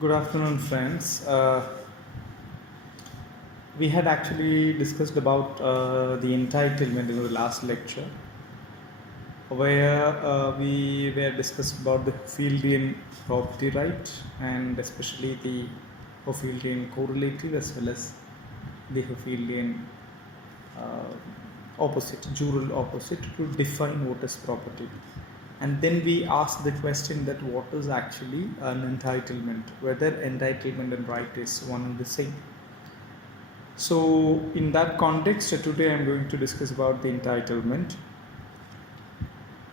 Good afternoon, friends. We had actually discussed about the entitlement in the last lecture, where we were discussed about the Hofieldian property right and especially the Hofieldian correlative as well as the Hofieldian opposite, jural opposite to define what is property. And then we asked the question that what is actually an entitlement, whether entitlement and right is one and the same. So in that context, today I'm going to discuss about the entitlement.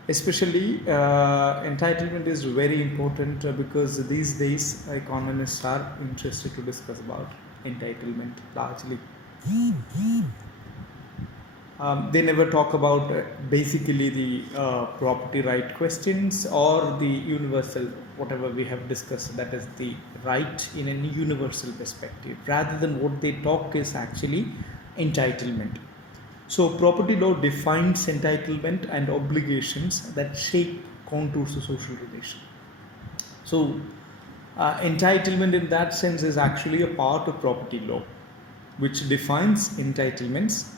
Especially entitlement is very important because these days economists are interested to discuss about entitlement largely. They never talk about basically the property right questions or the universal, whatever we have discussed, that is the right in a universal perspective. Rather than what they talk is actually entitlement. So property law defines entitlement and obligations that shape contours of social relation. So entitlement in that sense is actually a part of property law, which defines entitlements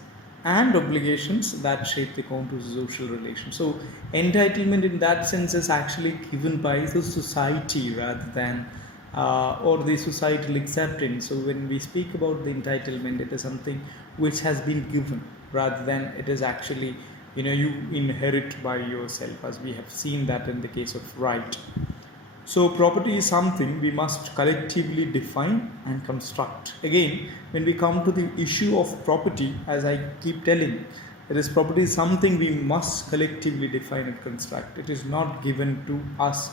and obligations that shape the contours of social relations. So entitlement in that sense is actually given by the society rather than or the societal acceptance. So when we speak about the entitlement, it is something which has been given rather than it is actually you inherit by yourself, as we have seen that in the case of right. So property is something we must collectively define and construct. Again, when we come to the issue of property, as I keep telling, it is property is something we must collectively define and construct. It is not given to us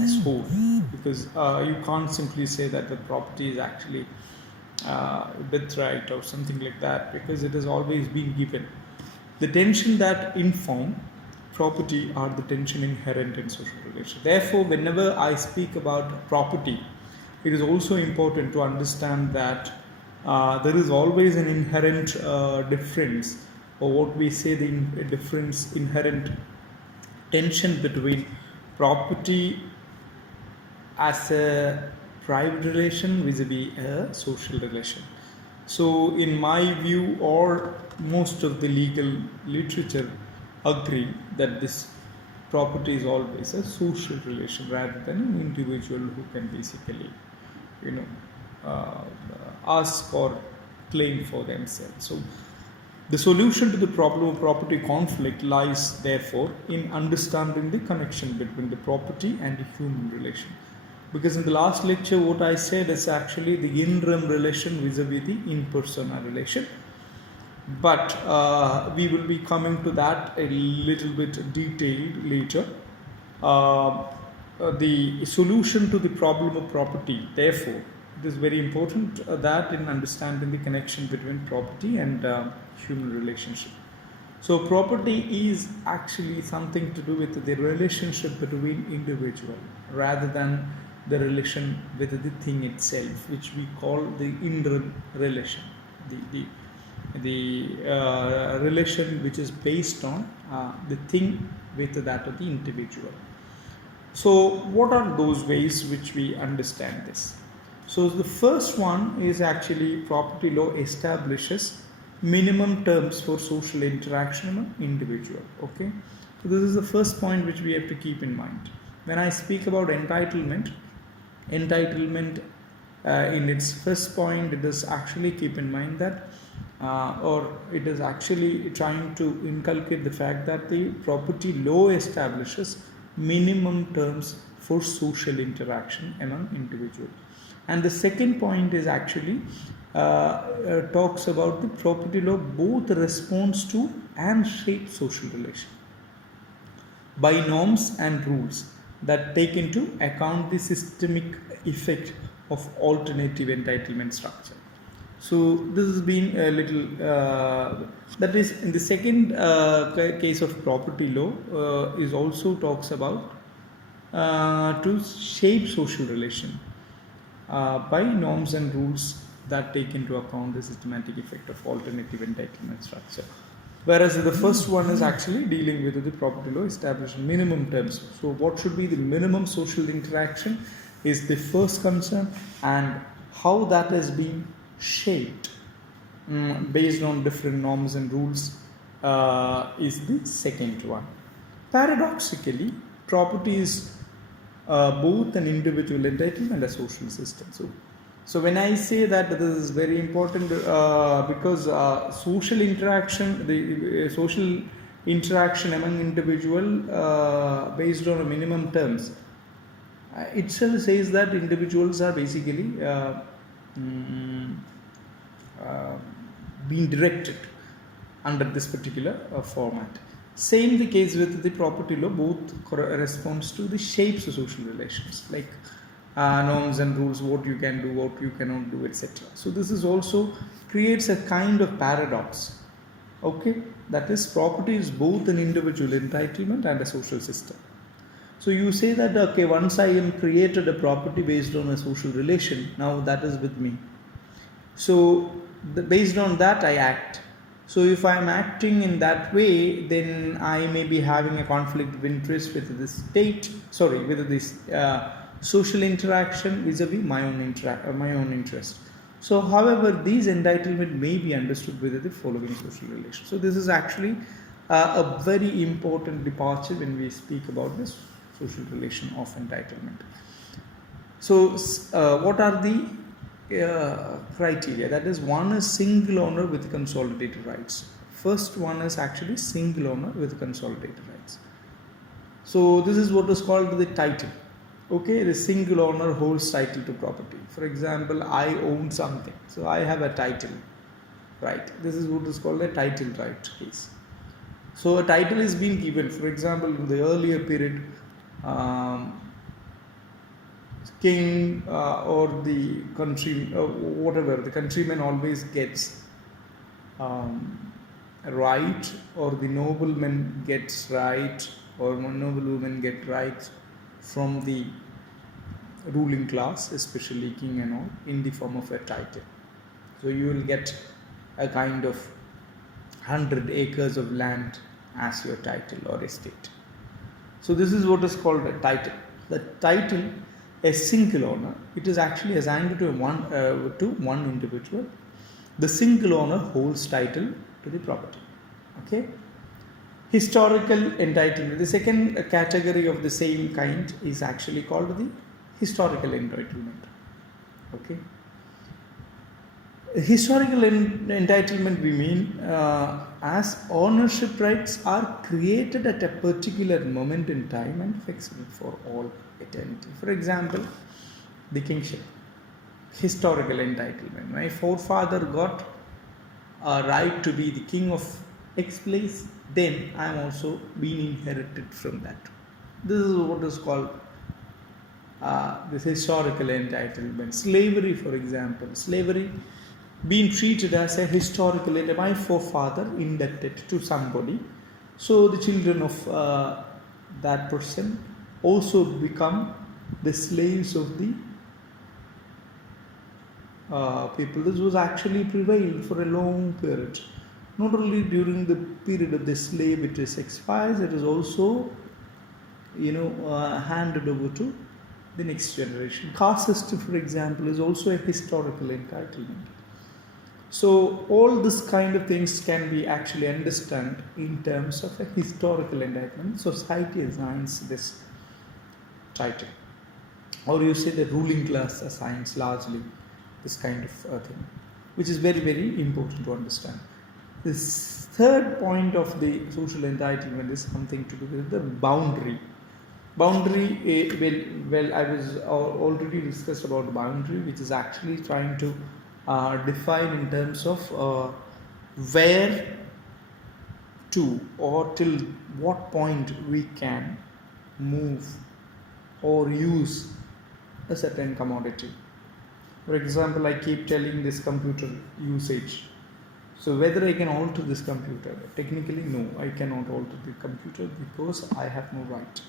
as whole, because you can't simply say that the property is actually birthright or something like that, because it has always been given. The tension that inform property are the tension inherent in social relations. Therefore, whenever I speak about property, it is also important to understand that there is always an inherent difference, or what we say the difference, inherent tension between property as a private relation vis-a-vis a social relation. So in my view, or most of the legal literature agree that this property is always a social relation rather than an individual who can basically ask or claim for themselves. So the solution to the problem of property conflict lies therefore in understanding the connection between the property and the human relation. Because in the last lecture what I said is actually the in-rem relation vis-a-vis the in-persona relation. But we will be coming to that a little bit detailed later. The solution to the problem of property, therefore, it is very important that in understanding the connection between property and human relationship. So property is actually something to do with the relationship between individual rather than the relation with the thing itself, which we call the in-rem relation. The relation which is based on the thing with that of the individual. So what are those ways which we understand this? So the first one is actually property law establishes minimum terms for social interaction among individual. Okay, so this is the first point which we have to keep in mind. When I speak about entitlement in its first point, it is actually keep in mind that or it is actually trying to inculcate the fact that the property law establishes minimum terms for social interaction among individuals. And the second point is actually talks about the property law both responds to and shapes social relation by norms and rules that take into account the systemic effect of alternative entitlement structure. So this has been a little that is in the second case of property law is also talks about to shape social relation by norms and rules that take into account the systematic effect of alternative entitlement structure. Whereas the first one is actually dealing with the property law establishing minimum terms. So what should be the minimum social interaction is the first concern, and how that has been shaped based on different norms and rules is the second one. Paradoxically, property is both an individual entitlement and a social system. So when I say that this is very important because social interaction, the social interaction among individual based on a minimum terms itself says that individuals are basically being directed under this particular format. Same the case with the property law, both corresponds to the shapes of social relations, like norms and rules, what you can do, what you cannot do, etc. So this is also creates a kind of paradox. Okay, that is, property is both an individual entitlement and a social system. So you say that, okay, once I am created a property based on a social relation, now that is with me. So based on that I act. So if I am acting in that way, then I may be having a conflict of interest with this with this social interaction vis-a-vis my own interest. So however, these entitlement may be understood with the following social relations. So this is actually a very important departure when we speak about this social relation of entitlement. So what are the criteria? That is, one is single owner with consolidated rights. First one is actually single owner with consolidated rights. So this is what is called the title. Okay, the single owner holds title to property. For example, I own something, so I have a title right. This is what is called a title right case. So a title is being given. For example, in the earlier period, king or the country, whatever, the countryman always gets right, or the nobleman gets right, or noblewoman get rights from the ruling class, especially king and all, in the form of a title. So you will get a kind of 100 acres of land as your title or estate. So this is what is called a title. The title, a single owner, it is actually assigned to one individual. The single owner holds title to the property. Okay. Historical entitlement. The second category of the same kind is actually called the historical entitlement. Okay. Historical entitlement, we mean as ownership rights are created at a particular moment in time and fixed for all eternity. For example, the kingship, historical entitlement. My forefather got a right to be the king of X place, then I am also being inherited from that. This is what is called this historical entitlement. Slavery, for example, slavery being treated as a historical entitlement. My forefather indebted to somebody, so the children of that person also become the slaves of the people. This was actually prevailed for a long period. Not only during the period of the slave it is expires, it is also handed over to the next generation. Caste system, for example, is also a historical entitlement. So all this kind of things can be actually understood in terms of a historical entitlement. Society assigns this title, or you say the ruling class assigns largely this kind of thing, which is very, very important to understand. This third point of the social entitlement is something to do with the boundary. Boundary, well, I was already discussed about boundary, which is actually trying to define in terms of where to or till what point we can move or use a certain commodity. For example, I keep telling this computer usage. So whether I can alter this computer, technically no, I cannot alter the computer because I have no right.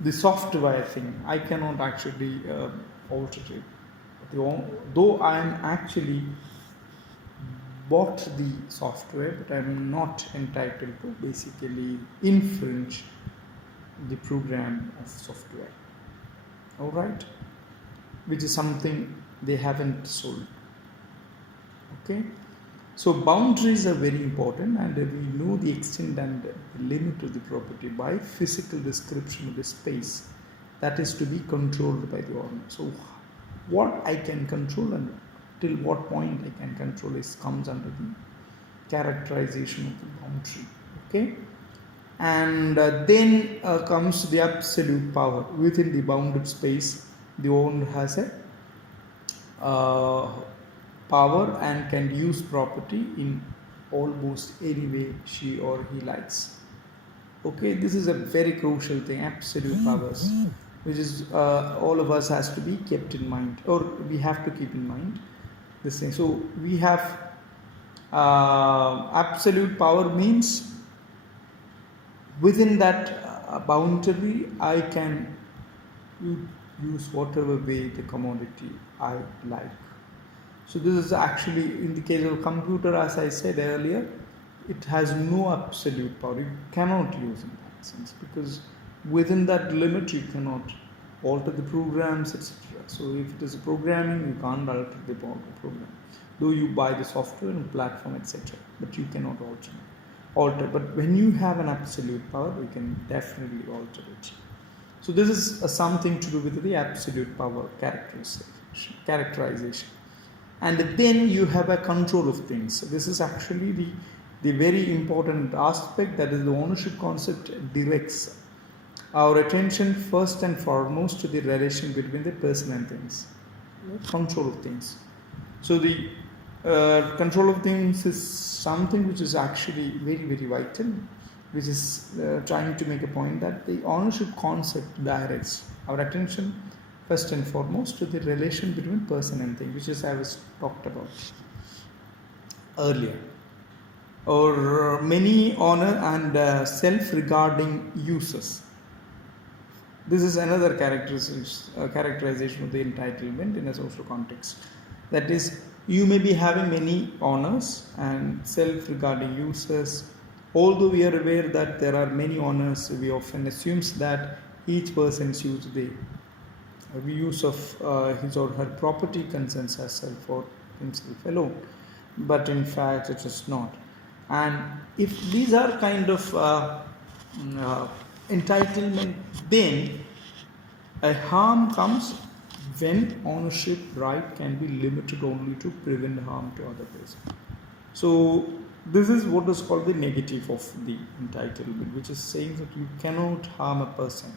The software thing, I cannot actually alter it. Though I am actually bought the software, but I am not entitled to basically infringe the program of software. Alright. which is something they haven't sold. Okay, so boundaries are very important, and we know the extent and the limit of the property by physical description of the space that is to be controlled by the owner. So what I can control and till what point I can control comes under the characterization of the boundary. Okay, and then comes the absolute power. Within the bounded space, the owner has a power and can use property in almost any way she or he likes. Okay, this is a very crucial thing, absolute powers, which is all of us has to be kept in mind, or we have to keep in mind this thing. So we have absolute power means within that boundary I can use whatever way the commodity I like. So this is actually, in the case of computer, as I said earlier, it has no absolute power. You cannot use in that sense, because within that limit you cannot alter the programs, etc. So if it is programming, you can't alter the program. Though you buy the software and platform, etc. But you cannot alter. But when you have an absolute power, you can definitely alter it. So this is something to do with the absolute power characterization. And then you have a control of things. So this is actually the very important aspect, that is the ownership concept directs our attention first and foremost to the relation between the person and things. Control of things. So the control of things is something which is actually very, very vital, which is trying to make a point that the ownership concept directs our attention first and foremost to the relation between person and thing, which is I was talked about earlier. Or many honor and self-regarding uses. This is another characterization of the entitlement in a social context. That is, you may be having many honors and self-regarding uses. Although we are aware that there are many honors, we often assume that each person's use of his or her property concerns herself or himself alone. But in fact, it is not. And if these are kind of entitlement, then a harm comes when ownership right can be limited only to prevent harm to other person. So this is what is called the negative of the entitlement, which is saying that you cannot harm a person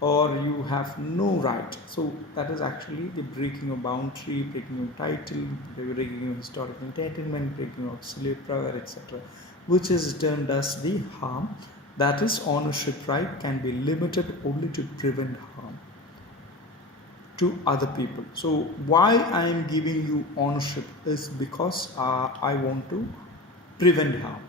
or you have no right. So that is actually the breaking of boundary, breaking of title, breaking of historical entitlement, breaking of absolute power, etc., which is termed as the harm. That is, ownership right can be limited only to prevent harm to other people. So why I am giving you ownership is because I want to prevent harm.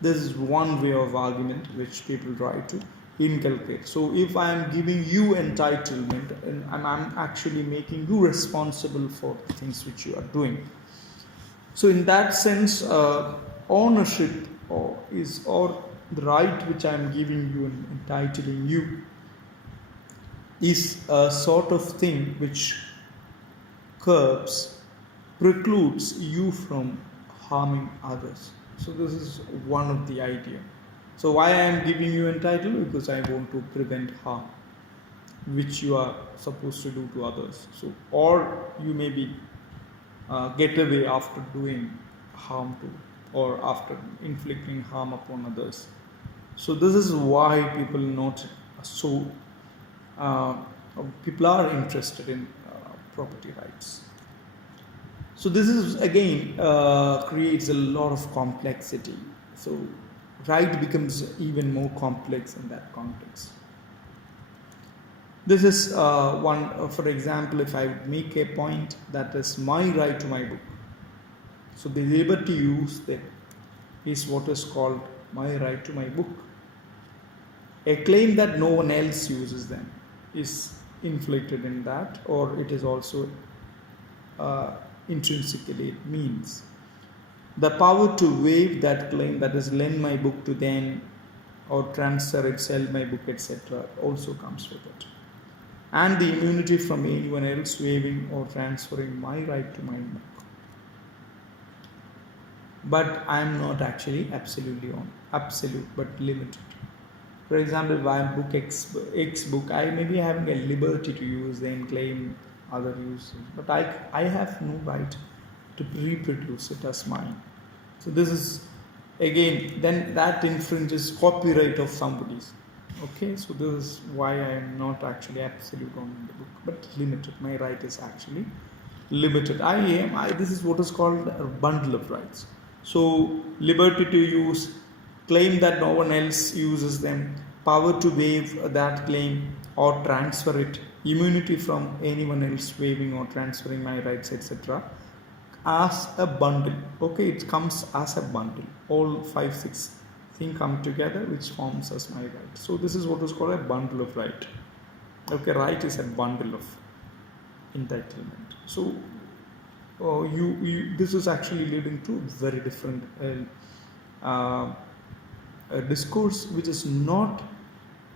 This is one way of argument which people try to inculcate. So if I am giving you entitlement, and I'm actually making you responsible for the things which you are doing. So in that sense, ownership or the right which I am giving you and entitling you is a sort of thing which precludes you from harming others. So this is one of the idea. So why I am giving you entitlement? Because I want to prevent harm which you are supposed to do to others. So, or you may be get away after doing harm to, or after inflicting harm upon others. So this is why people are interested in property rights. So this is again creates a lot of complexity. So right becomes even more complex in that context. This is one, for example, if I would make a point that is my right to my book. So the liberty to use them is what is called my right to my book. A claim that no one else uses them is inflicted in that, or it is also intrinsically it means. The power to waive that claim, that is lend my book to them or transfer it, sell my book, etc., also comes with it. and the immunity from anyone else waiving or transferring my right to my book. But I am not actually absolutely on absolute, but limited. For example, while book X book, I may be having a liberty to use them, claim other uses, but I have no right to reproduce it as mine. So this is again, then that infringes copyright of somebody's. Okay, so this is why I am not actually absolute on the book, but limited. My right is actually limited. This is what is called a bundle of rights. So liberty to use, claim that no one else uses them, power to waive that claim or transfer it, immunity from anyone else waiving or transferring my rights, etc. as a bundle. Okay, it comes as a bundle. All 5-6 things come together, which forms as my right. So this is what is called a bundle of right. Okay, right is a bundle of entitlement. So this is actually leading to very different discourse, which is not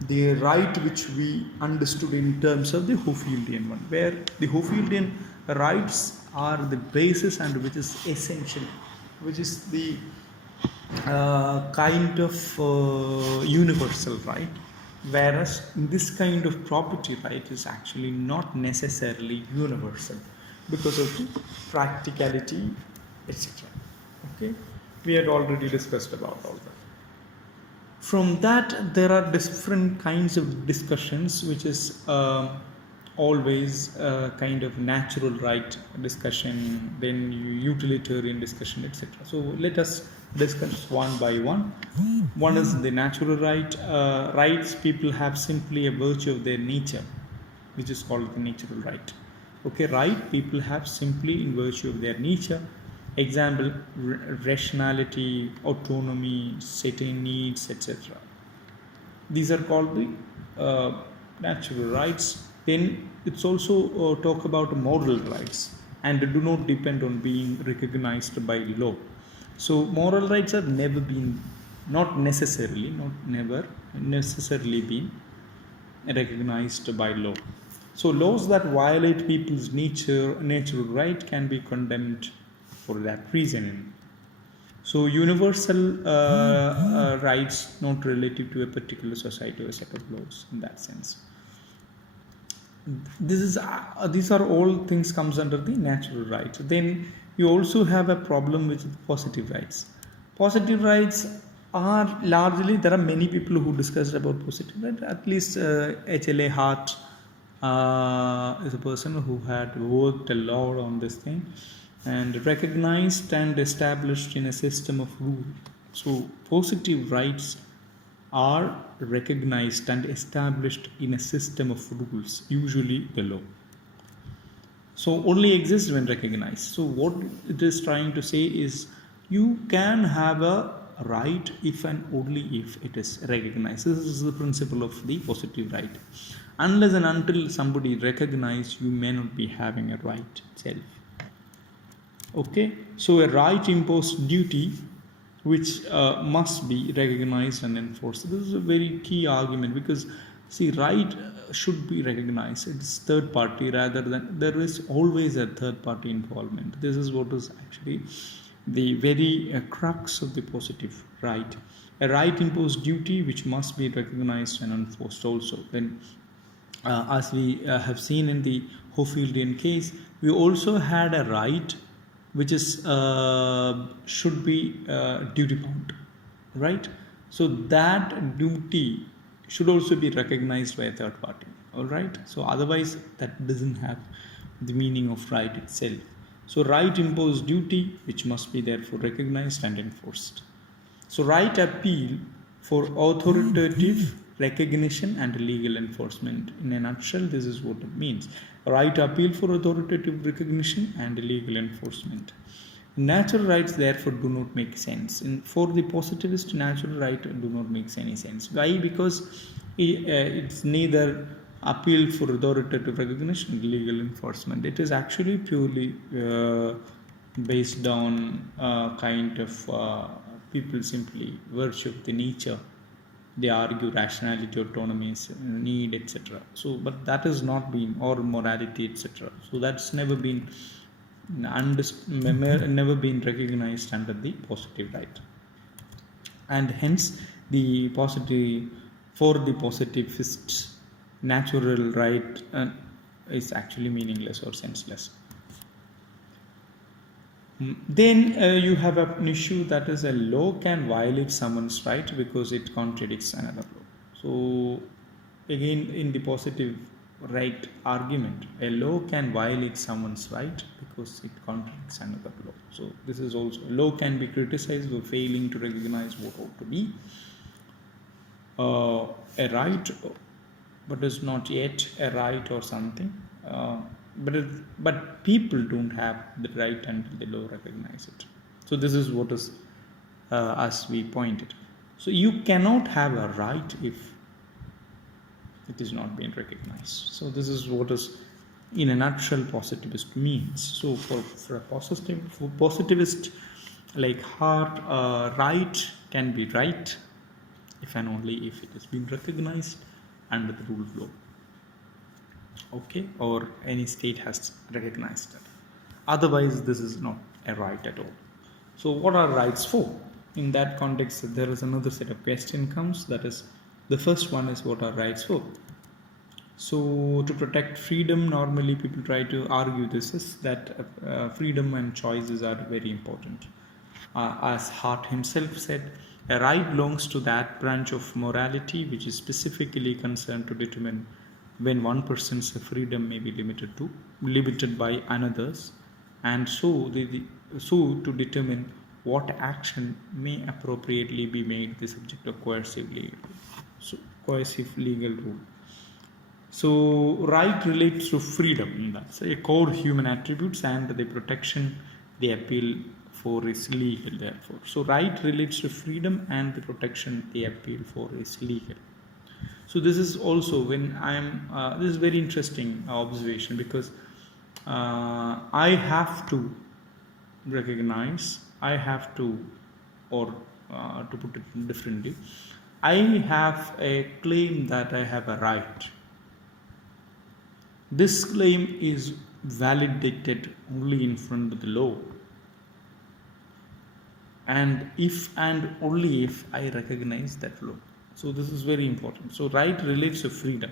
the right which we understood in terms of the Hofieldian one, where the Hofieldian rights are the basis and which is essential, which is the kind of universal right, whereas this kind of property right is actually not necessarily universal because of the practicality, etc. Okay, we had already discussed about all that. From that, there are different kinds of discussions, which is always kind of natural right discussion, then utilitarian discussion, etc. So let us discuss one by one. One is the natural right. Rights people have simply a virtue of their nature, which is called the natural right. Okay, right people have simply in virtue of their nature. Example, rationality, autonomy, certain needs, etc. These are called the natural rights. Then it's also talk about moral rights and do not depend on being recognized by law. So moral rights have never been, not necessarily been recognized by law. So laws that violate people's natural right can be condemned for that reason. So universal rights not related to a particular society or a set of laws in that sense. These are all things comes under the natural rights. Then you also have a problem with positive rights. Positive rights are largely, there are many people who discussed about positive rights. At least H.L.A. Hart is a person who had worked a lot on this thing and recognized and established in a system of rule. So positive rights are recognized and established in a system of rules, usually the law. So only exists when recognized. So what it is trying to say is you can have a right if and only if it is recognized. This is the principle of the positive right. Unless and until somebody recognizes, you may not be having a right itself. Okay, so a right imposed duty which must be recognized and enforced. This is a very key argument because see, right should be recognized. It's third party rather than, there is always a third party involvement. This is what is actually the very crux of the positive right. A right imposed duty which must be recognized and enforced also. Then as we have seen in the Hofieldian case, we also had a right which is should be duty bound, right? So that duty should also be recognized by a third party, all right? So otherwise that doesn't have the meaning of right itself. So right imposed duty which must be therefore recognized and enforced. So right appeal for authoritative recognition and legal enforcement. In a nutshell, this is what it means. Right appeal for authoritative recognition and legal enforcement. Natural rights therefore do not make sense. For the positivist, natural right do not make any sense. Why? Because it's neither appeal for authoritative recognition, legal enforcement. It is actually purely based on kind of people simply virtue of the nature they argue rationality, autonomy, need, etc. So, but that has not been, or morality, etc. So that's never been never been recognized under the positive right, and hence the positive for the positivists, natural right is actually meaningless or senseless. Then you have an issue that is a law can violate someone's right because it contradicts another law. So again, in the positive right argument, a law can violate someone's right because it contradicts another law. So this is also, law can be criticized for failing to recognize what ought to be a right, but is not yet a right or something. But people don't have the right until the law recognize it. So this is what is as we pointed. So you cannot have a right if it is not being recognized. So this is what is, in a nutshell, positivist means. So for a positivist like Hart, right can be right if and only if it has been recognized under the rule of law. Okay, or any state has recognized it. Otherwise, this is not a right at all. So what are rights for? In that context, there is another set of question comes, that is, the first one is what are rights for? So to protect freedom, normally people try to argue this is that freedom and choices are very important. As Hart himself said, a right belongs to that branch of morality which is specifically concerned to determine when one person's freedom may be limited by another's, and so to determine what action may appropriately be made the subject of coercive legal rule. So right relates to freedom, that's a core human attributes, and the protection they appeal for is legal, therefore. So right relates to freedom, and the protection they appeal for is legal. So this is also when this is very interesting observation, because I have to recognize, or to put it differently, I have a claim that I have a right. This claim is validated only in front of the law, and if and only if I recognize that law. So this is very important. So right relates to freedom,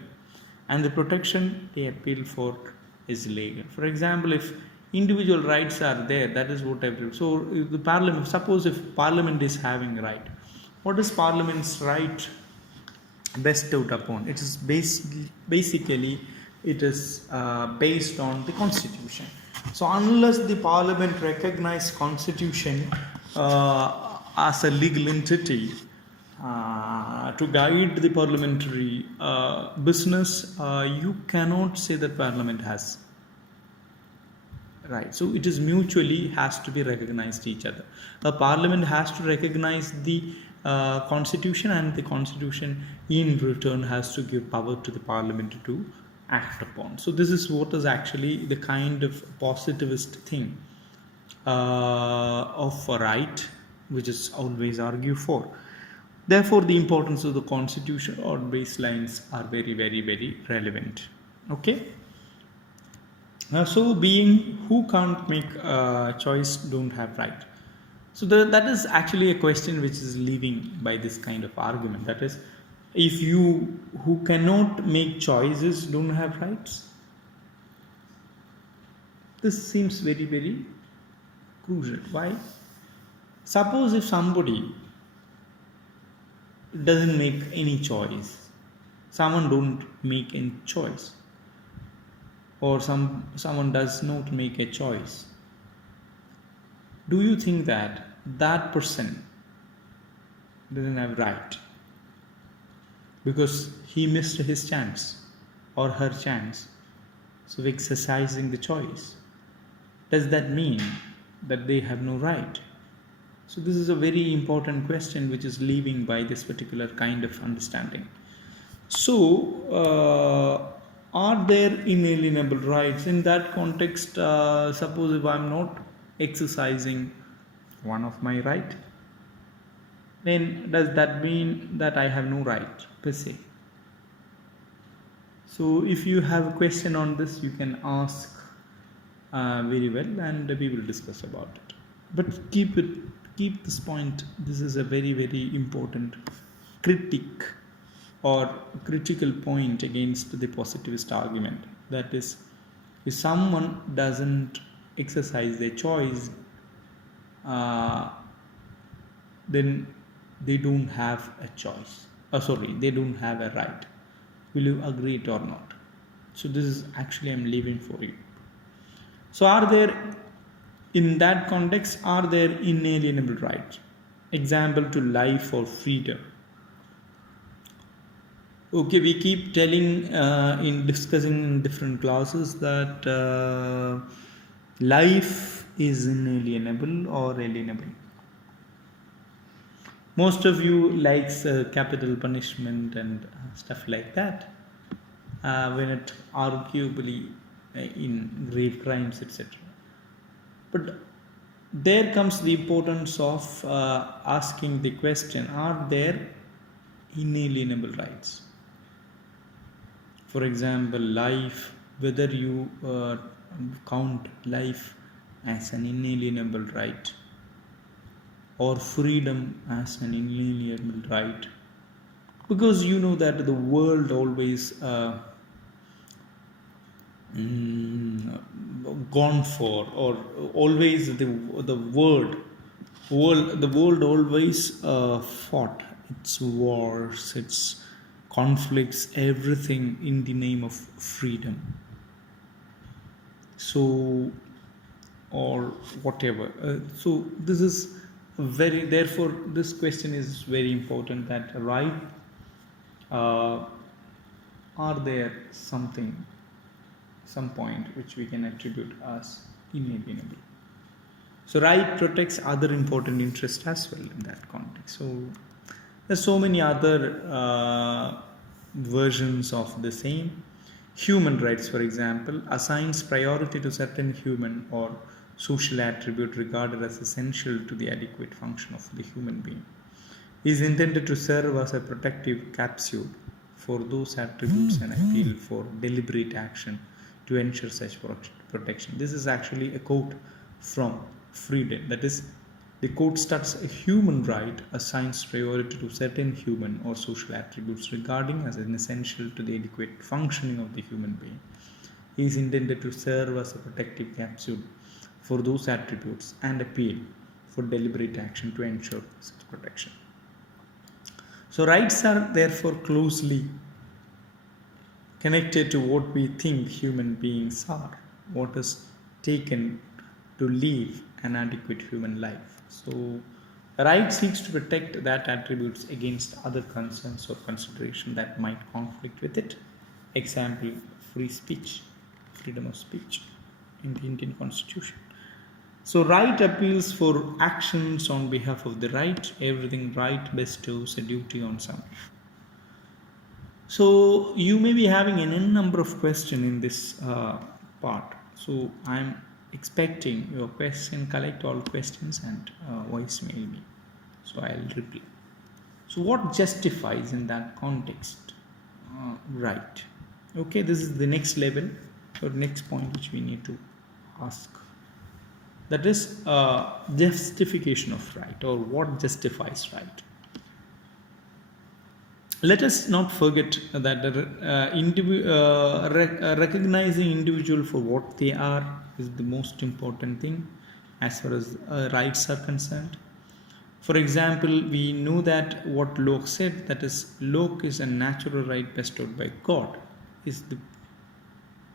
and the protection they appeal for is legal. For example, if individual rights are there, that is what so the parliament, suppose if parliament is having right, what is parliament's right bestowed upon? It is basically it is based on the constitution. So unless the parliament recognize constitution as a legal entity to guide the parliamentary business, you cannot say that parliament has right. So it is mutually has to be recognized each other. The parliament has to recognize the constitution, and the constitution in return has to give power to the parliament to act upon. So this is what is actually the kind of positivist thing of a right, which is always argued for. Therefore, the importance of the constitution or baselines are very, very, very relevant. Okay. So being who can't make a choice don't have right. So that is actually a question which is leaving by this kind of argument. That is, if you who cannot make choices don't have rights. This seems very, very crucial. Why? Suppose if somebody doesn't make any choice, someone don't make any choice, or someone does not make a choice, do you think that that person doesn't have right because he missed his chance or her chance so exercising the choice? Does that mean that they have no right? So this is a very important question which is leaving by this particular kind of understanding. So are there inalienable rights? In that context, suppose if I'm not exercising one of my right, then does that mean that I have no right per se? So if you have a question on this, you can ask very well, and we will discuss about it. But keep this point. This is a very very important critique or critical point against the positivist argument. That is, if someone doesn't exercise their choice, uh, then they don't have a choice. They don't have a right. Will you agree it or not? So this is actually I'm leaving for you. So are there, in that context, are there inalienable rights? Example to life or freedom. Okay, we keep telling in discussing in different classes that life is inalienable or alienable. Most of you likes capital punishment and stuff like that when it arguably in grave crimes, etc. But there comes the importance of asking the question, are there inalienable rights? For example, life, whether you count life as an inalienable right or freedom as an inalienable right, because you know that the world always gone for, or always the world always fought its wars, its conflicts, everything in the name of freedom. So, or whatever. So this is therefore this question is very important, that right, are there some point which we can attribute as inalienable? So right protects other important interests as well in that context. So there's so many other versions of the same. Human rights, for example, assigns priority to certain human or social attribute regarded as essential to the adequate function of the human being. Is intended to serve as a protective capsule for those attributes and appeal for deliberate action to ensure such protection. This is actually a quote from Freedom. That is, the quote starts, a human right assigns priority to certain human or social attributes regarding as an essential to the adequate functioning of the human being. It is intended to serve as a protective capsule for those attributes and appeal for deliberate action to ensure such protection. So rights are therefore closely connected to what we think human beings are, what is taken to live an adequate human life. So right seeks to protect that attributes against other concerns or consideration that might conflict with it. Example, free speech, freedom of speech in the Indian Constitution. So right appeals for actions on behalf of the right. Everything right bestows a duty on someone. So you may be having an n number of questions in this part. So I'm expecting your question, collect all questions and voicemail me. So I'll reply. So what justifies in that context? Right. Okay, this is the next level or next point which we need to ask. That is justification of right, or what justifies right. Let us not forget that recognizing individual for what they are is the most important thing as far as rights are concerned. For example, we know that what Locke said, that is, Locke is a natural right bestowed by God, is the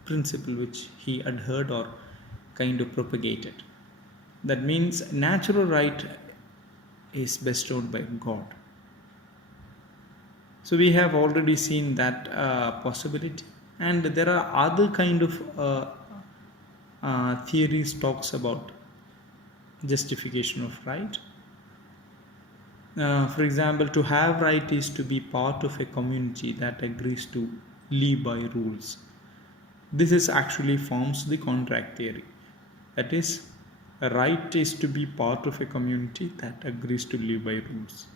principle which he adhered or kind of propagated. That means natural right is bestowed by God. So we have already seen that possibility, and there are other kind of theories talks about justification of right. For example, to have right is to be part of a community that agrees to live by rules. This is actually forms the contract theory. That is, a right is to be part of a community that agrees to live by rules.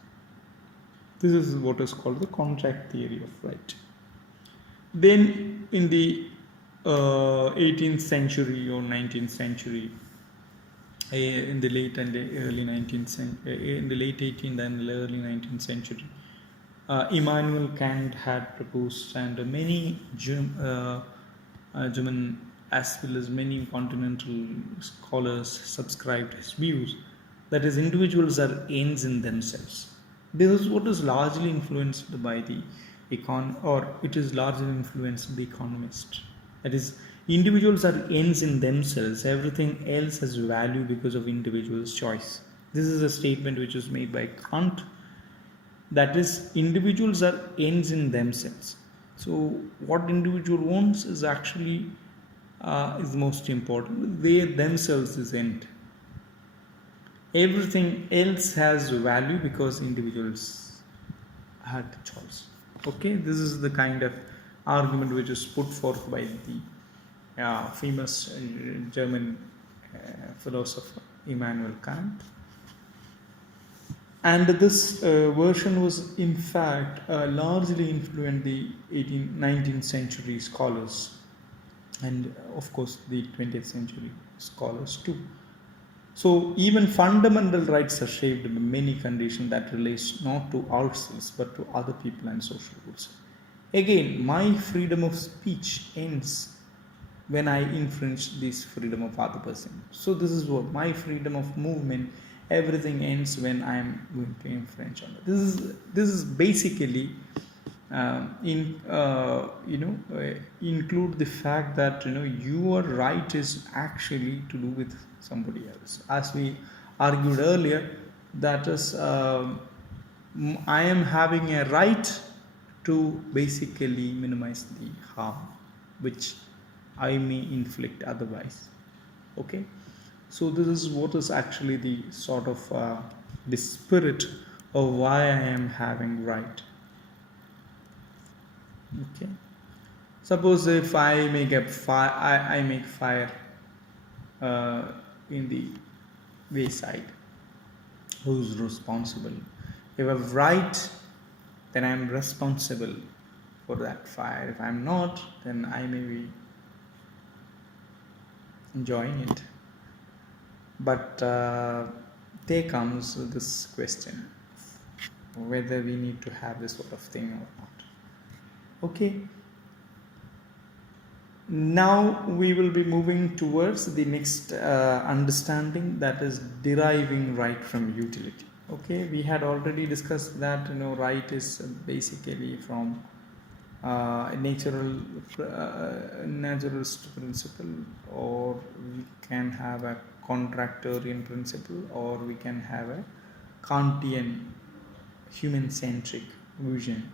This is what is called the contract theory of right. Then in the 18th century or 19th century, in the late and the early 19th century, in the late 18th and the early 19th century, Immanuel Kant had proposed, and many German as well as many continental scholars subscribed his views, that is, individuals are ends in themselves. This is what is largely influenced by the or it is largely influenced the economist. That is, individuals are ends in themselves. Everything else has value because of individual's choice. This is a statement which was made by Kant. That is, individuals are ends in themselves. So, what individual wants is actually is most important. They themselves is end. Everything else has value because individuals had the choice. Okay, this is the kind of argument which is put forth by the famous German philosopher Immanuel Kant. And this version was in fact largely influenced the 19th century scholars, and of course the 20th century scholars too. So even fundamental rights are shaped by many conditions that relates not to ourselves but to other people and social rules. Again, my freedom of speech ends when I infringe this freedom of other person. So this is what my freedom of movement, everything ends when I am going to infringe on it. This is basically include the fact that your right is actually to do with somebody else. As we argued earlier, that is, I am having a right to basically minimize the harm which I may inflict otherwise. Okay, so this is what is actually the sort of the spirit of why I am having right. Okay, suppose if I make a fire, I make fire in the wayside. Who's responsible? If I have right, then I am responsible for that fire. If I am not, then I may be enjoying it. But there comes this question, whether we need to have this sort of thing or not. Okay, now we will be moving towards the next understanding, that is deriving right from utility. Okay, we had already discussed that right is basically from a naturalist principle, or we can have a contractorian principle, or we can have a Kantian human centric vision